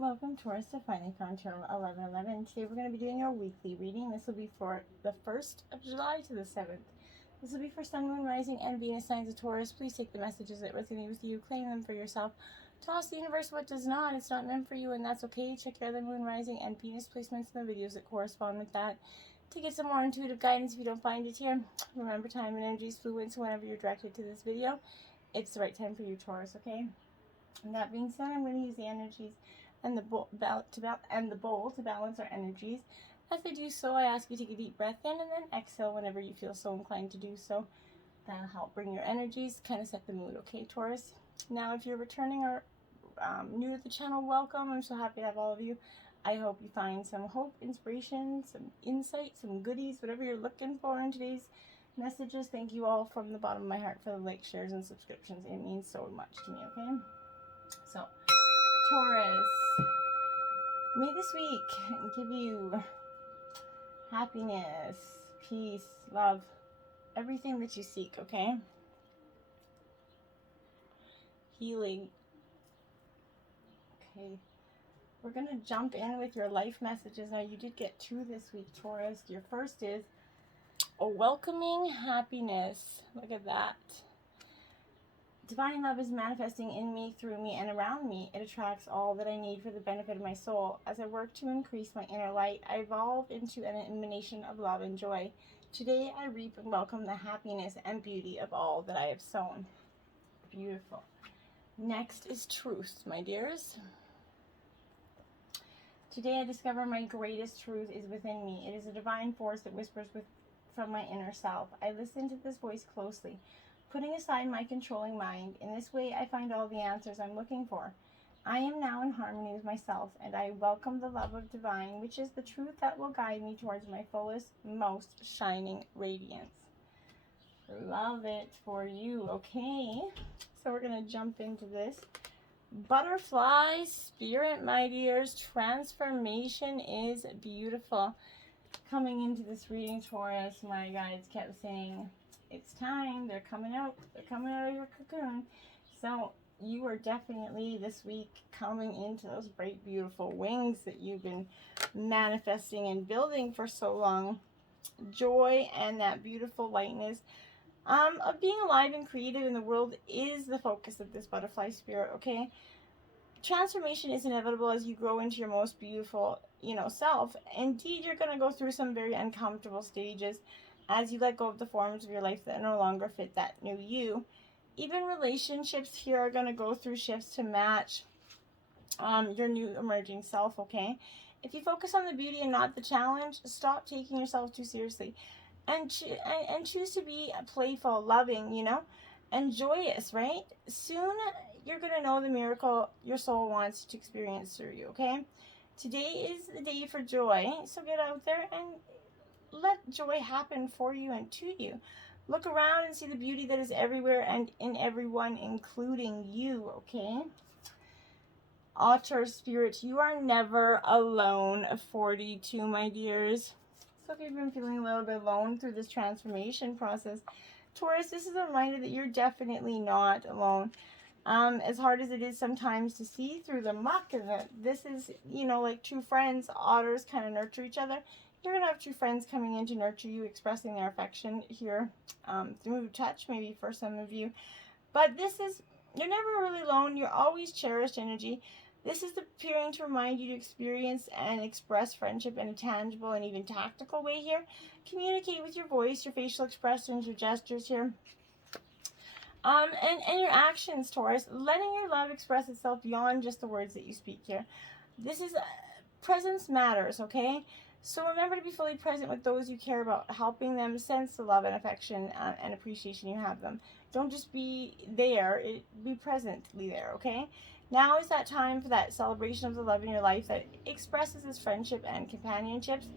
Welcome, Taurus, to Finally Found Tarot 1111. Today we're going to be doing your weekly reading. This will be for the 1st of July to the 7th. This will be for Sun, Moon, Rising, and Venus signs of Taurus. Please take the messages that resonate with you, claim them for yourself. Toss the universe what does not. It's not meant for you, and that's okay. Check your other Moon, Rising, and Venus placements in the videos that correspond with that to get some more intuitive guidance if you don't find it here. Remember, time and energy is fluid, so whenever you're directed to this video, it's the right time for you, Taurus, okay? And that being said, I'm going to use the energies and the bowl to balance our energies. As I do so, I ask you to take a deep breath in and then exhale whenever you feel so inclined to do so. That'll help bring your energies, kind of set the mood, okay, Taurus? Now, if you're returning or new to the channel, welcome. I'm so happy to have all of you. I hope you find some hope, inspiration, some insight, some goodies, whatever you're looking for in today's messages. Thank you all from the bottom of my heart for the likes, shares, and subscriptions. It means so much to me, okay? So, Taurus, may this week give you happiness, peace, love, everything that you seek, okay? Healing. Okay, we're going to jump in with your life messages. Now, you did get 2 this week, Taurus. Your first is a welcoming happiness. Look at that. Divine love is manifesting in me, through me, and around me. It attracts all that I need for the benefit of my soul. As I work to increase my inner light, I evolve into an emanation of love and joy. Today, I reap and welcome the happiness and beauty of all that I have sown. Beautiful. Next is truth, my dears. Today, I discover my greatest truth is within me. It is a divine force that whispers from my inner self. I listen to this voice closely, putting aside my controlling mind. In this way, I find all the answers I'm looking for. I am now in harmony with myself, and I welcome the love of divine, which is the truth that will guide me towards my fullest, most shining radiance. Love it for you, okay? So we're going to jump into this. Butterfly spirit, my dears. Transformation is beautiful. Coming into this reading, Taurus, my guides kept saying, it's time, they're coming out of your cocoon. So you are definitely this week coming into those bright, beautiful wings that you've been manifesting and building for so long. Joy and that beautiful lightness of being alive and creative in the world is the focus of this butterfly spirit, okay? Transformation is inevitable as you grow into your most beautiful, self. Indeed, you're going to go through some very uncomfortable stages as you let go of the forms of your life that no longer fit that new you. Even relationships here are going to go through shifts to match your new emerging self, okay? If you focus on the beauty and not the challenge, stop taking yourself too seriously. And choose to be playful, loving, and joyous, right? Soon, you're going to know the miracle your soul wants to experience through you, okay? Today is the day for joy, so get out there and let joy happen for you and to you. Look around and see the beauty that is everywhere and in everyone, including you, okay? Otter spirit, you are never alone. 42, my dears. So if you've been feeling a little bit alone through this transformation process, Taurus, this is a reminder that you're definitely not alone. As hard as it is sometimes to see through the muck, and this is, like true friends, otters kind of nurture each other. You're going to have true friends coming in to nurture you, expressing their affection here through touch, maybe for some of you. But you're never really alone. You're always cherished energy. This is appearing to remind you to experience and express friendship in a tangible and even tactical way here. Communicate with your voice, your facial expressions, your gestures here. And your actions, Taurus. Letting your love express itself beyond just the words that you speak here. This is, presence matters, okay? So remember to be fully present with those you care about, helping them sense the love and affection and appreciation you have them. Don't just be there, be presently there, okay? Now is that time for that celebration of the love in your life that expresses as friendship and companionships.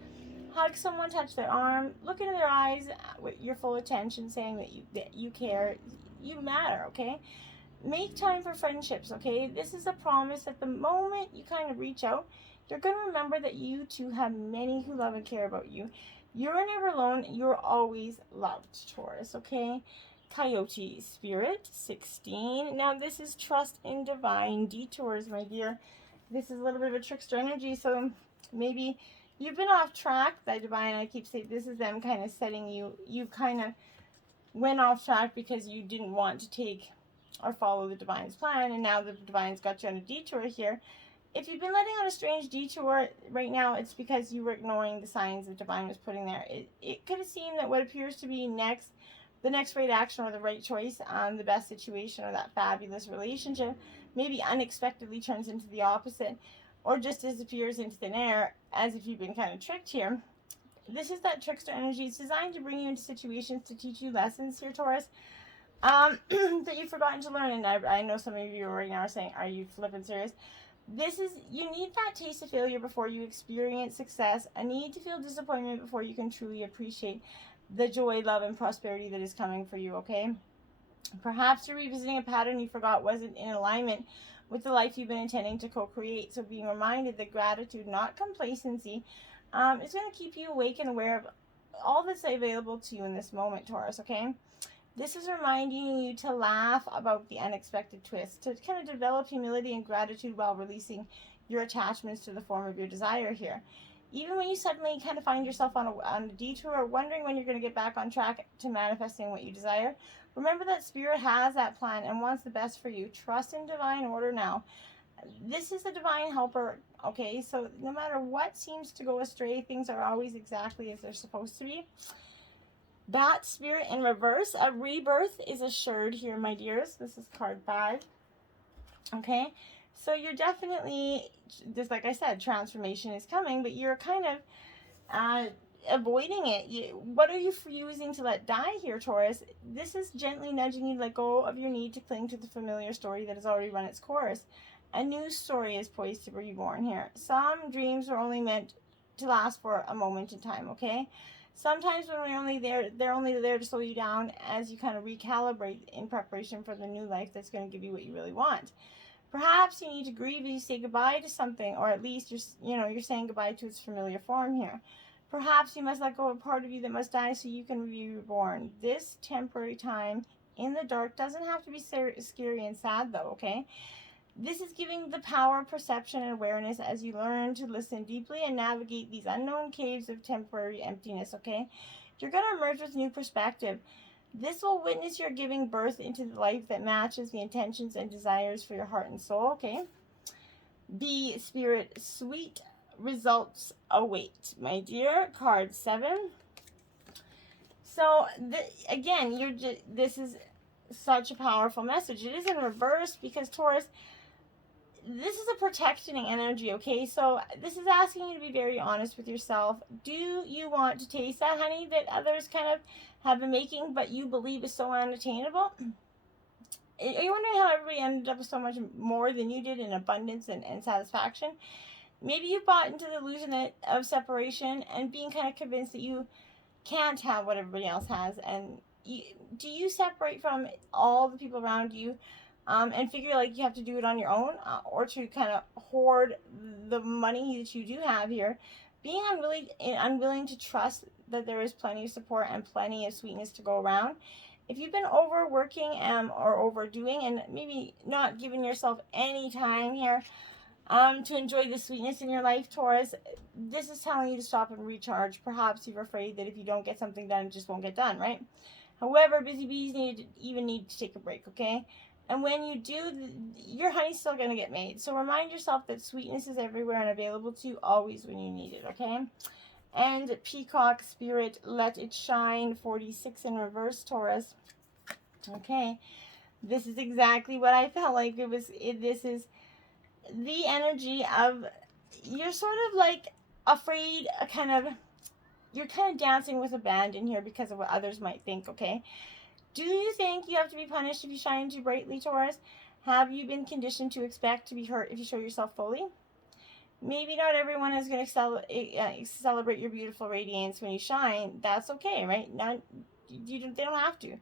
Hug someone, touch their arm, look into their eyes with your full attention, saying that you care, you matter, okay? Make time for friendships, okay? This is a promise that the moment you kind of reach out, you're going to remember that you too have many who love and care about you. You're never alone. You're always loved, Taurus, okay? Coyote spirit, 16. Now, this is trust in divine detours, my dear. this is a little bit of a trickster energy, so maybe you've been off track. That divine, I keep saying, this is them kind of setting you. You kind of went off track because you didn't want to take or follow the divine's plan, and now the divine's got you on a detour here. If you've been letting on a strange detour right now, it's because you were ignoring the signs the divine was putting there. It could have seemed that what appears to be the next right action or the right choice on the best situation or that fabulous relationship maybe unexpectedly turns into the opposite, or just disappears into thin air, as if you've been kind of tricked here. This is that trickster energy. It's designed to bring you into situations to teach you lessons here, Taurus, that you've forgotten to learn. And I know some of you right now are saying, are you flipping serious? You need that taste of failure before you experience success. A need to feel disappointment before you can truly appreciate the joy, love, and prosperity that is coming for you, okay? Perhaps you're revisiting a pattern you forgot wasn't in alignment with the life you've been intending to co-create. So being reminded that gratitude, not complacency, is going to keep you awake and aware of all that's available to you in this moment, Taurus, okay? This is reminding you to laugh about the unexpected twist, to kind of develop humility and gratitude while releasing your attachments to the form of your desire here. Even when you suddenly kind of find yourself on a detour, wondering when you're going to get back on track to manifesting what you desire, remember that Spirit has that plan and wants the best for you. Trust in divine order now. This is a divine helper, okay? So no matter what seems to go astray, things are always exactly as they're supposed to be. That Spirit in reverse, a rebirth is assured here, my dears. This is card 5. Okay, so you're definitely, just like I said, transformation is coming, but you're kind of avoiding it. What are you refusing to let die here, Taurus? This is gently nudging you to let go of your need to cling to the familiar story that has already run its course. A new story is poised to be reborn here. Some dreams are only meant to last for a moment in time, okay? Sometimes when they're only there to slow you down as you kind of recalibrate in preparation for the new life that's going to give you what you really want. Perhaps you need to grieve as you say goodbye to something, or at least you're saying goodbye to its familiar form here. Perhaps you must let go of a part of you that must die so you can be reborn. This temporary time in the dark doesn't have to be scary and sad, though, okay? This is giving the power, perception, and awareness as you learn to listen deeply and navigate these unknown caves of temporary emptiness, okay? You're going to emerge with new perspective. This will witness your giving birth into the life that matches the intentions and desires for your heart and soul, okay? Be Spirit, sweet results await, my dear. Card 7. So, again, this is such a powerful message. It is in reverse because, Taurus, this is a protecting energy, okay? So this is asking you to be very honest with yourself. Do you want to taste that honey that others kind of have been making, but you believe is so unattainable? Are you wondering how everybody ended up with so much more than you did in abundance and satisfaction? Maybe you bought into the illusion of separation and being kind of convinced that you can't have what everybody else has. And do you separate from all the people around you? And figure like you have to do it on your own, or to kind of hoard the money that you do have here, being unwilling to trust that there is plenty of support and plenty of sweetness to go around. If you've been overworking or overdoing and maybe not giving yourself any time here to enjoy the sweetness in your life, Taurus, this is telling you to stop and recharge. Perhaps you're afraid that if you don't get something done, it just won't get done, right? However, busy bees need to take a break, okay? And when you do, your honey's still going to get made. So remind yourself that sweetness is everywhere and available to you always when you need it, okay? And Peacock Spirit, let it shine, 46 in reverse, Taurus. Okay, this is exactly what I felt like this is the energy of, you're sort of like afraid, you're kind of dancing with abandon here because of what others might think, okay? Do you think you have to be punished if you shine too brightly, Taurus? Have you been conditioned to expect to be hurt if you show yourself fully? Maybe not everyone is going to celebrate your beautiful radiance when you shine. That's okay, right? They don't have to.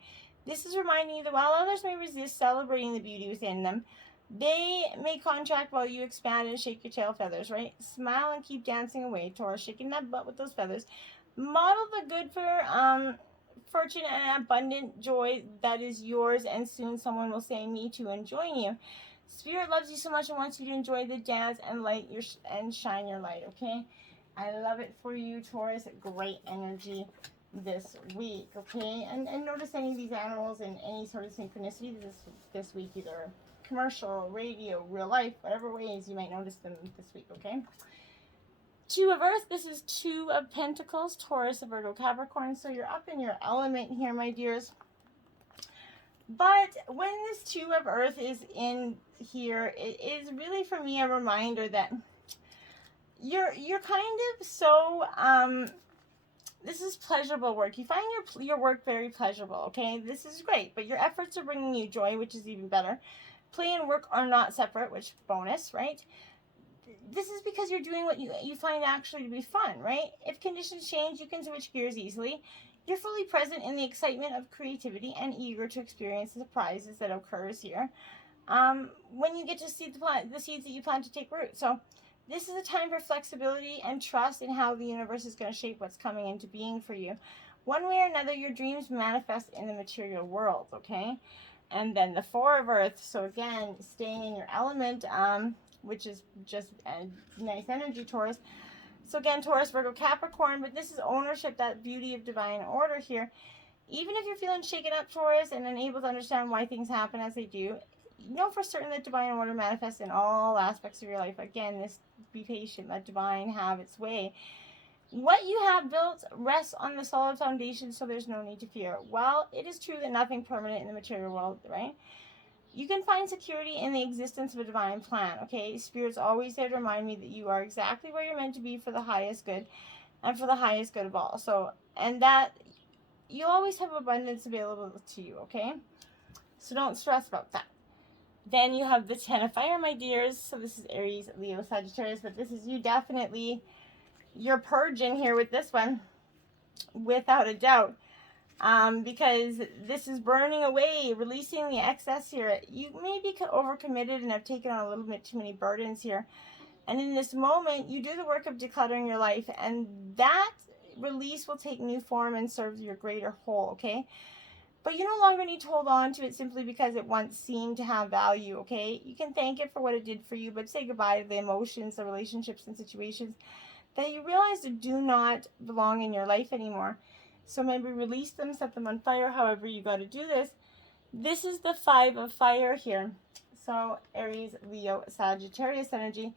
This is reminding you that while others may resist celebrating the beauty within them, they may contract while you expand and shake your tail feathers, right? Smile and keep dancing away, Taurus, shaking that butt with those feathers. Model the good for fortune and abundant joy that is yours, and soon someone will say me too and join you. Spirit loves you so much and wants you to enjoy the dance and light your and shine your light, okay? I love it for you, Taurus. Great energy this week, okay? And notice any of these animals in any sort of synchronicity this week, either commercial, radio, real life, whatever ways you might notice them this week, okay? Two of Earth, this is Two of Pentacles, Taurus, Virgo, Capricorn. So you're up in your element here, my dears. But when this Two of Earth is in here, it is really for me a reminder that you're kind of so this is pleasurable work. You find your work very pleasurable, okay? This is great, but your efforts are bringing you joy, which is even better. Play and work are not separate, which bonus, right? This is because you're doing what you find actually to be fun, right? If conditions change, you can switch gears easily. You're fully present in the excitement of creativity and eager to experience the surprises that occurs here when you get to see the seeds that you plan to take root. So this is a time for flexibility and trust in how the universe is going to shape what's coming into being for you. One way or another, your dreams manifest in the material world, okay? And then the Four of Earth. So again, staying in your element, which is just a nice energy, Taurus. So again, Taurus, Virgo, Capricorn, but this is ownership, that beauty of divine order here. Even if you're feeling shaken up, Taurus, and unable to understand why things happen as they do, know for certain that divine order manifests in all aspects of your life. Again, this be patient, let divine have its way. What you have built rests on the solid foundation, so there's no need to fear. While it is true that nothing permanent in the material world, right? You can find security in the existence of a divine plan, okay? Spirit's always there to remind me that you are exactly where you're meant to be for the highest good and for the highest good of all. So, and that you always have abundance available to you, okay? So don't stress about that. Then you have the Ten of Fire, my dears. So this is Aries, Leo, Sagittarius, but this is you definitely, you're purging here with this one, without a doubt. Because this is burning away, releasing the excess here. You may be overcommitted and have taken on a little bit too many burdens here. And in this moment, you do the work of decluttering your life, and that release will take new form and serve your greater whole, okay? But you no longer need to hold on to it simply because it once seemed to have value, okay? You can thank it for what it did for you, but say goodbye to the emotions, the relationships, and situations that you realize do not belong in your life anymore. So maybe release them, set them on fire, however you got to do this. This is the Five of Fire here. So Aries, Leo, Sagittarius energy.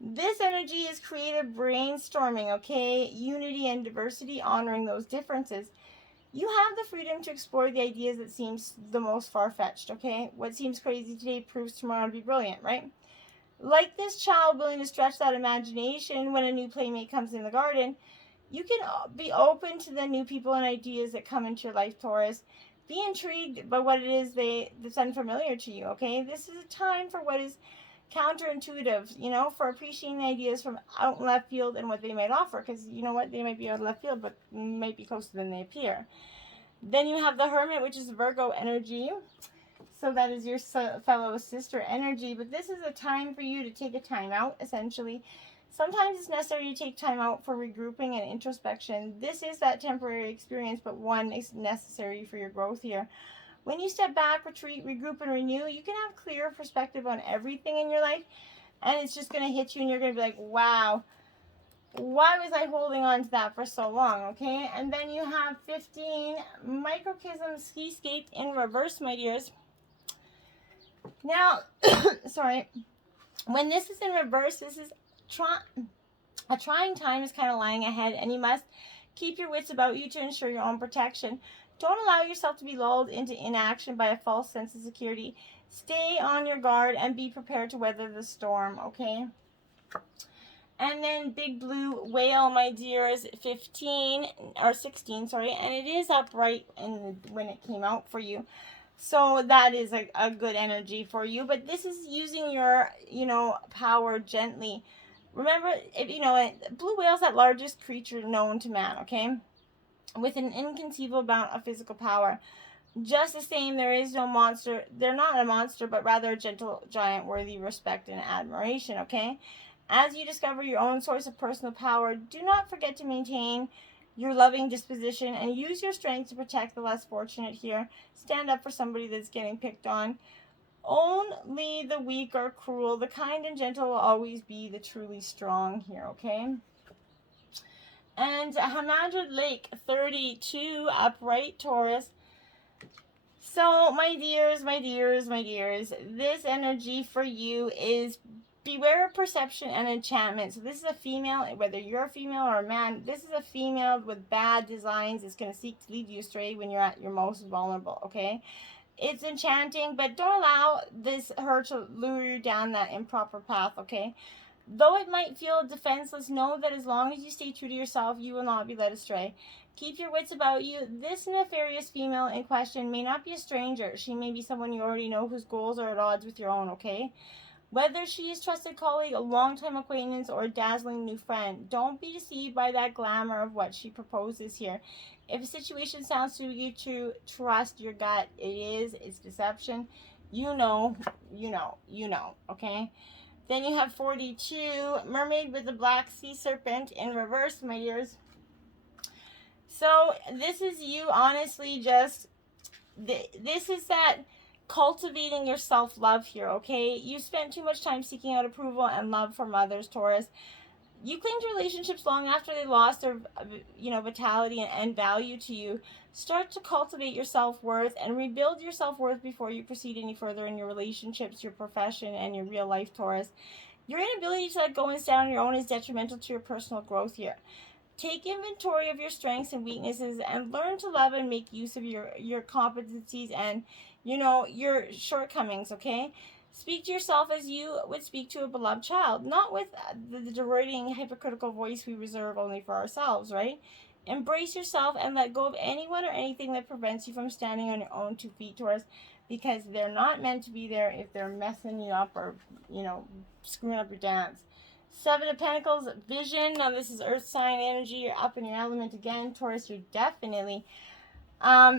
This energy is creative brainstorming, okay? Unity and diversity, honoring those differences. You have the freedom to explore the ideas that seems the most far-fetched, okay? What seems crazy today proves tomorrow to be brilliant, right? Like this child willing to stretch that imagination when a new playmate comes in the garden, you can be open to the new people and ideas that come into your life, Taurus. Be intrigued by what it is that's unfamiliar to you, okay? This is a time for what is counterintuitive, you know, for appreciating ideas from out in left field and what they might offer, because you know what, they might be out of left field, but might be closer than they appear. Then you have the Hermit, which is Virgo energy. So that is your fellow sister energy, but this is a time for you to take a time out, essentially. Sometimes it's necessary to take time out for regrouping and introspection. This is that temporary experience, but one is necessary for your growth here. When you step back, retreat, regroup, and renew, you can have clear perspective on everything in your life, and it's just going to hit you, and you're going to be like, wow, why was I holding on to that for so long, okay? And then you have 15, Microcosm Skiscape in reverse, my dears. Now, sorry, when this is in reverse, this is a trying time is kind of lying ahead, and you must keep your wits about you to ensure your own protection. Don't allow yourself to be lulled into inaction by a false sense of security. Stay on your guard and be prepared to weather the storm, okay? And then Big Blue Whale, my dears, 15 or 16, sorry, and it is upright when it came out for you. So that is a good energy for you, but this is using your, power gently. Remember, blue whale is that largest creature known to man, okay? With an inconceivable amount of physical power. Just the same, there is no monster. They're not a monster, but rather a gentle giant worthy respect and admiration, okay? As you discover your own source of personal power, do not forget to maintain your loving disposition and use your strength to protect the less fortunate here. Stand up for somebody that's getting picked on. Only the weak are cruel. The kind and gentle will always be the truly strong here, okay? And Hamadrid Lake 32, upright Taurus. So, my dears, my dears, my dears, this energy for you is beware of perception and enchantment. So this is a female, whether you're a female or a man, this is a female with bad designs. It's going to seek to lead you astray when you're at your most vulnerable, okay? It's enchanting, but don't allow her to lure you down that improper path, okay? Though it might feel defenseless, know that as long as you stay true to yourself, you will not be led astray. Keep your wits about you. This nefarious female in question may not be a stranger. She may be someone you already know whose goals are at odds with your own, okay? Whether she is a trusted colleague, a longtime acquaintance, or a dazzling new friend, don't be deceived by that glamour of what she proposes here. If a situation sounds to you to trust your gut, it's deception. You know, okay? Then you have 42, Mermaid with the Black Sea Serpent in reverse, my dears. So this is you honestly just, this is that cultivating your self-love here, okay? You spent too much time seeking out approval and love from others, Taurus. You cling to relationships long after they lost their, vitality and value to you. Start to cultivate your self-worth and rebuild your self-worth before you proceed any further in your relationships, your profession, and your real life, Taurus. Your inability to let go and stand on your own is detrimental to your personal growth here. Take inventory of your strengths and weaknesses and learn to love and make use of your competencies and, your shortcomings, okay? Speak to yourself as you would speak to a beloved child, not with the deriding, hypocritical voice we reserve only for ourselves, right? Embrace yourself and let go of anyone or anything that prevents you from standing on your own 2 feet, Taurus, because they're not meant to be there if they're messing you up or, screwing up your dance. 7 of Pentacles, vision. Now this is earth sign energy. You're up in your element again, Taurus. You're definitely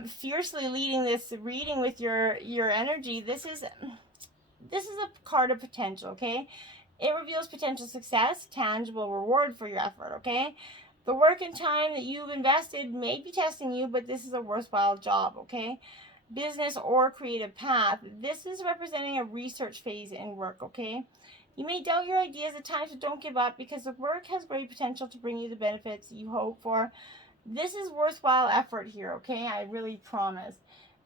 fiercely leading this reading with your energy. This is a card of potential, okay? It reveals potential success, tangible reward for your effort, okay? The work and time that you've invested may be testing you, but this is a worthwhile job, okay? Business or creative path. This is representing a research phase in work, okay? You may doubt your ideas at times, but don't give up because the work has great potential to bring you the benefits you hope for. This is worthwhile effort here, okay? I really promise.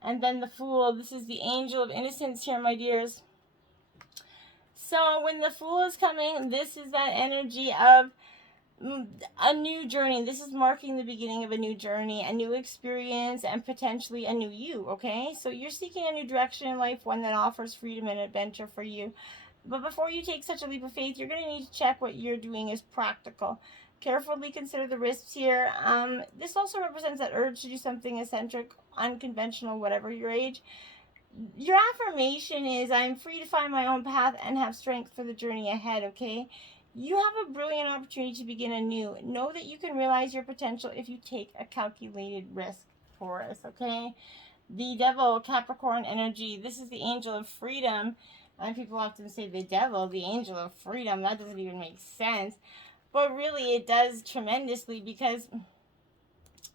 And then the Fool. This is the angel of innocence here, my dears. So when the Fool is coming, this is that energy of a new journey. This is marking the beginning of a new journey, a new experience, and potentially a new you, okay? So you're seeking a new direction in life, one that offers freedom and adventure for you. But before you take such a leap of faith, you're going to need to check what you're doing is practical. Carefully consider the risks here. This also represents that urge to do something eccentric, unconventional, whatever your age. Your affirmation is, I'm free to find my own path and have strength for the journey ahead, okay? You have a brilliant opportunity to begin anew. Know that you can realize your potential if you take a calculated risk, Taurus, okay? The Devil, Capricorn energy. This is the angel of freedom. And people often say the devil, the angel of freedom. That doesn't even make sense. But really, it does tremendously because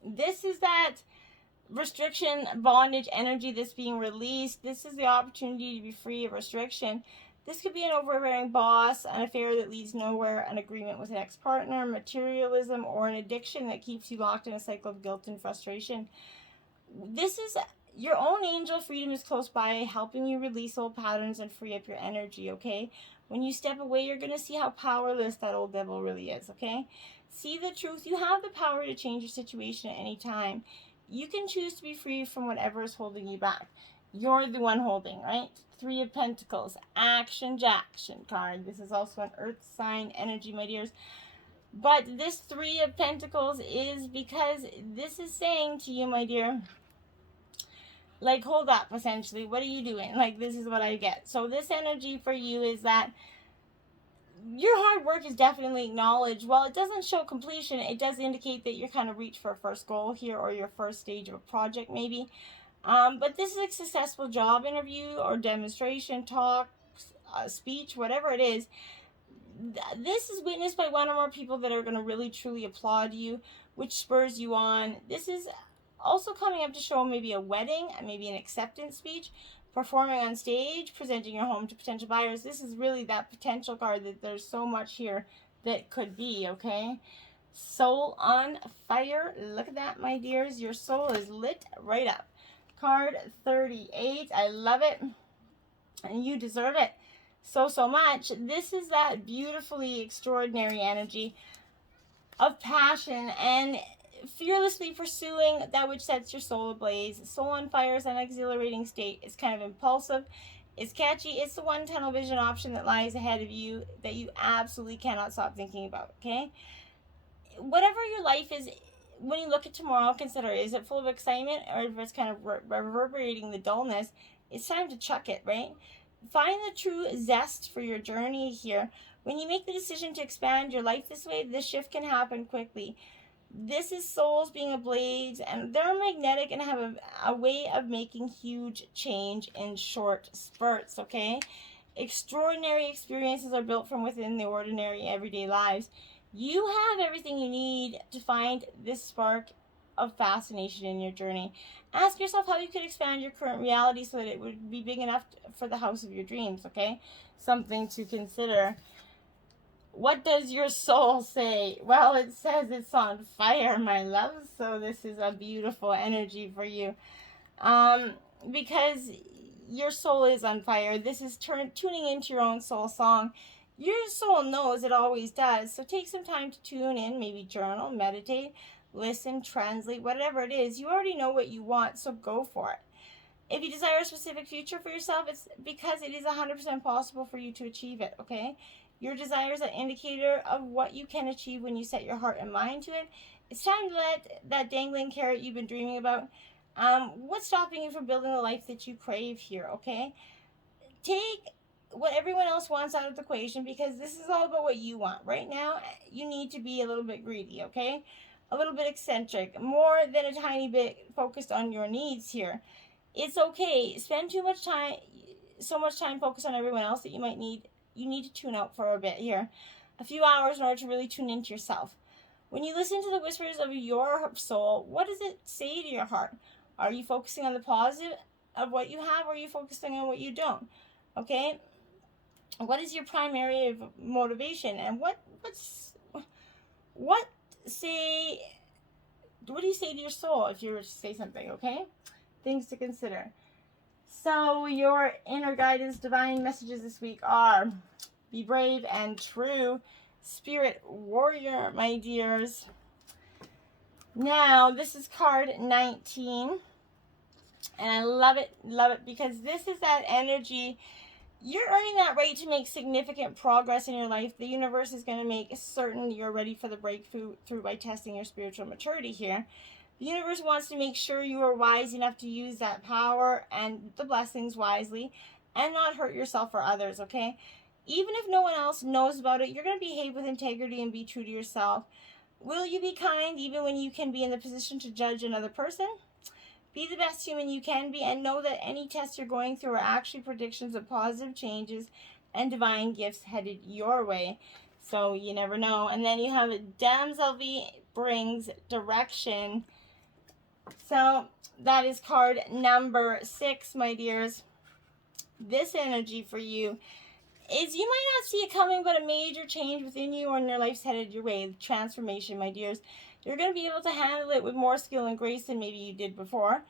this is that restriction, bondage energy that's being released. This is the opportunity to be free of restriction. This could be an overbearing boss, an affair that leads nowhere, an agreement with an ex-partner, materialism, or an addiction that keeps you locked in a cycle of guilt and frustration. This is your own angel freedom is close by, helping you release old patterns and free up your energy, okay? When you step away, you're going to see how powerless that old devil really is, okay? See the truth. You have the power to change your situation at any time. You can choose to be free from whatever is holding you back. You're the one holding, right? 3 of Pentacles, Action Jackson card. This is also an earth sign energy, my dears. But this 3 of Pentacles is because this is saying to you, my dear, like, hold up, essentially. What are you doing? Like, this is what I get. So this energy for you is that your hard work is definitely acknowledged. While it doesn't show completion, it does indicate that you're kind of reached for a first goal here or your first stage of a project maybe. But this is a successful job interview or demonstration, talk, speech, whatever it is. This is witnessed by one or more people that are going to really truly applaud you, which spurs you on. This is also coming up to show maybe a wedding, maybe an acceptance speech, performing on stage, presenting your home to potential buyers. This is really that potential card that there's so much here that could be, okay? Soul on fire. Look at that, my dears. Your soul is lit right up. Card 38. I love it. And you deserve it so much. This is that beautifully extraordinary energy of passion and fearlessly pursuing that which sets your soul ablaze. Soul on fire is an exhilarating state. It's kind of impulsive. It's catchy. It's the one tunnel vision option that lies ahead of you that you absolutely cannot stop thinking about, okay? Whatever your life is, when you look at tomorrow, consider, is it full of excitement, or if it's kind of reverberating the dullness, it's time to chuck it, right? Find the true zest for your journey here. When you make the decision to expand your life this way, this shift can happen quickly. This is souls being ablaze, and they're magnetic and have a way of making huge change in short spurts, okay? Extraordinary experiences are built from within the ordinary everyday lives. You have everything you need to find this spark of fascination in your journey. Ask yourself how you could expand your current reality so that it would be big enough for the house of your dreams, okay? Something to consider. What does your soul say? Well, it says it's on fire, my love. So this is a beautiful energy for you. Because your soul is on fire. This is tuning into your own soul song. Your soul knows it always does. So take some time to tune in, maybe journal, meditate, listen, translate, whatever it is. You already know what you want, so go for it. If you desire a specific future for yourself, it's because it is 100% possible for you to achieve it, okay? Your desire is an indicator of what you can achieve when you set your heart and mind to it. It's time to let that dangling carrot you've been dreaming about, what's stopping you from building the life that you crave here, okay? Take what everyone else wants out of the equation, because this is all about what you want. Right now, you need to be a little bit greedy, okay? A little bit eccentric, more than a tiny bit focused on your needs here. It's okay. Spend so much time focused on everyone else that you need to tune out for a bit here. A few hours in order to really tune into yourself. When you listen to the whispers of your soul, what does it say to your heart? Are you focusing on the positive of what you have, or are you focusing on what you don't? Okay? What is your primary motivation? And what do you say to your soul if you were to say something, okay? Things to consider. So your inner guidance, divine messages this week are: be brave and true, spirit warrior, my dears. Now, this is card 19, and I love it, because this is that energy. You're earning that right to make significant progress in your life. The universe is going to make certain you're ready for the breakthrough by testing your spiritual maturity here. The universe wants to make sure you are wise enough to use that power and the blessings wisely and not hurt yourself or others, okay? Even if no one else knows about it, you're going to behave with integrity and be true to yourself. Will you be kind even when you can be in the position to judge another person? Be the best human you can be, and know that any tests you're going through are actually predictions of positive changes and divine gifts headed your way. So you never know. And then you have Damsel brings direction. So that is card number 6, my dears. This energy for you is, you might not see it coming, but a major change within you or in your life's headed your way. Transformation, my dears. You're going to be able to handle it with more skill and grace than maybe you did before.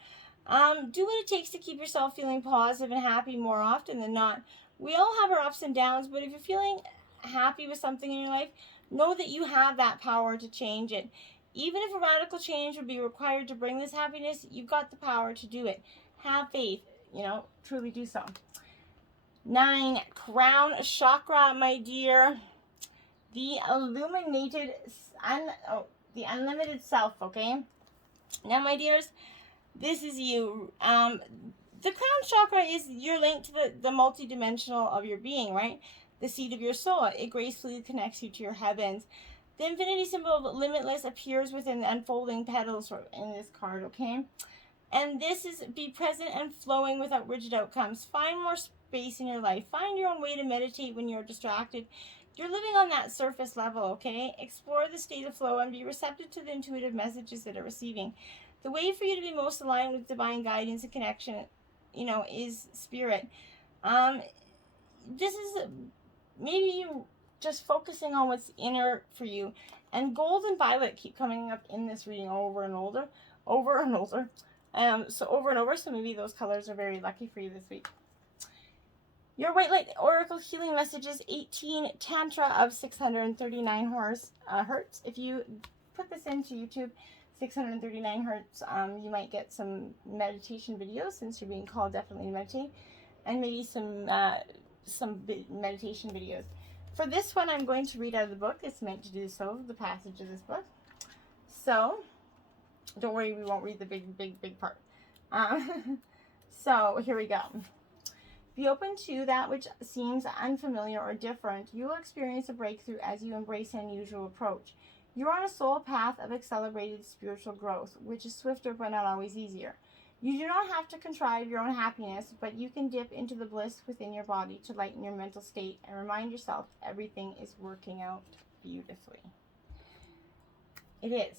Do what it takes to keep yourself feeling positive and happy more often than not. We all have our ups and downs, but if you're feeling happy with something in your life, know that you have that power to change it. Even if a radical change would be required to bring this happiness, you've got the power to do it. Have faith, truly do so. 9, crown chakra, my dear. The the unlimited self, okay? Now, my dears, this is you. The crown chakra is your link to the multidimensional of your being, right? The seat of your soul. It gracefully connects you to your heavens. The infinity symbol of limitless appears within the unfolding petals in this card, okay? And this is be present and flowing without rigid outcomes. Find more space in your life. Find your own way to meditate when you're distracted. You're living on that surface level, okay? Explore the state of flow and be receptive to the intuitive messages that are receiving. The way for you to be most aligned with divine guidance and connection you know, is spirit. This is maybe you just focusing on what's inner for you. And gold and violet keep coming up in this reading over and over. So over and over. So maybe those colors are very lucky for you this week. Your White Light Oracle Healing Messages 18 Tantra of 639 hertz. If you put this into YouTube, 639 hertz, you might get some meditation videos, since you're being called definitely to meditate, and maybe some meditation videos. For this one, I'm going to read out of the book. It's meant to do so, the passage of this book. So, don't worry, we won't read the big part. So, here we go. Be open to that which seems unfamiliar or different. You will experience a breakthrough as you embrace an unusual approach. You're on a soul path of accelerated spiritual growth, which is swifter but not always easier. You do not have to contrive your own happiness, but you can dip into the bliss within your body to lighten your mental state and remind yourself everything is working out beautifully. It is.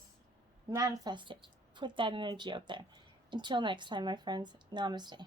Manifest it. Put that energy out there. Until next time, my friends, namaste.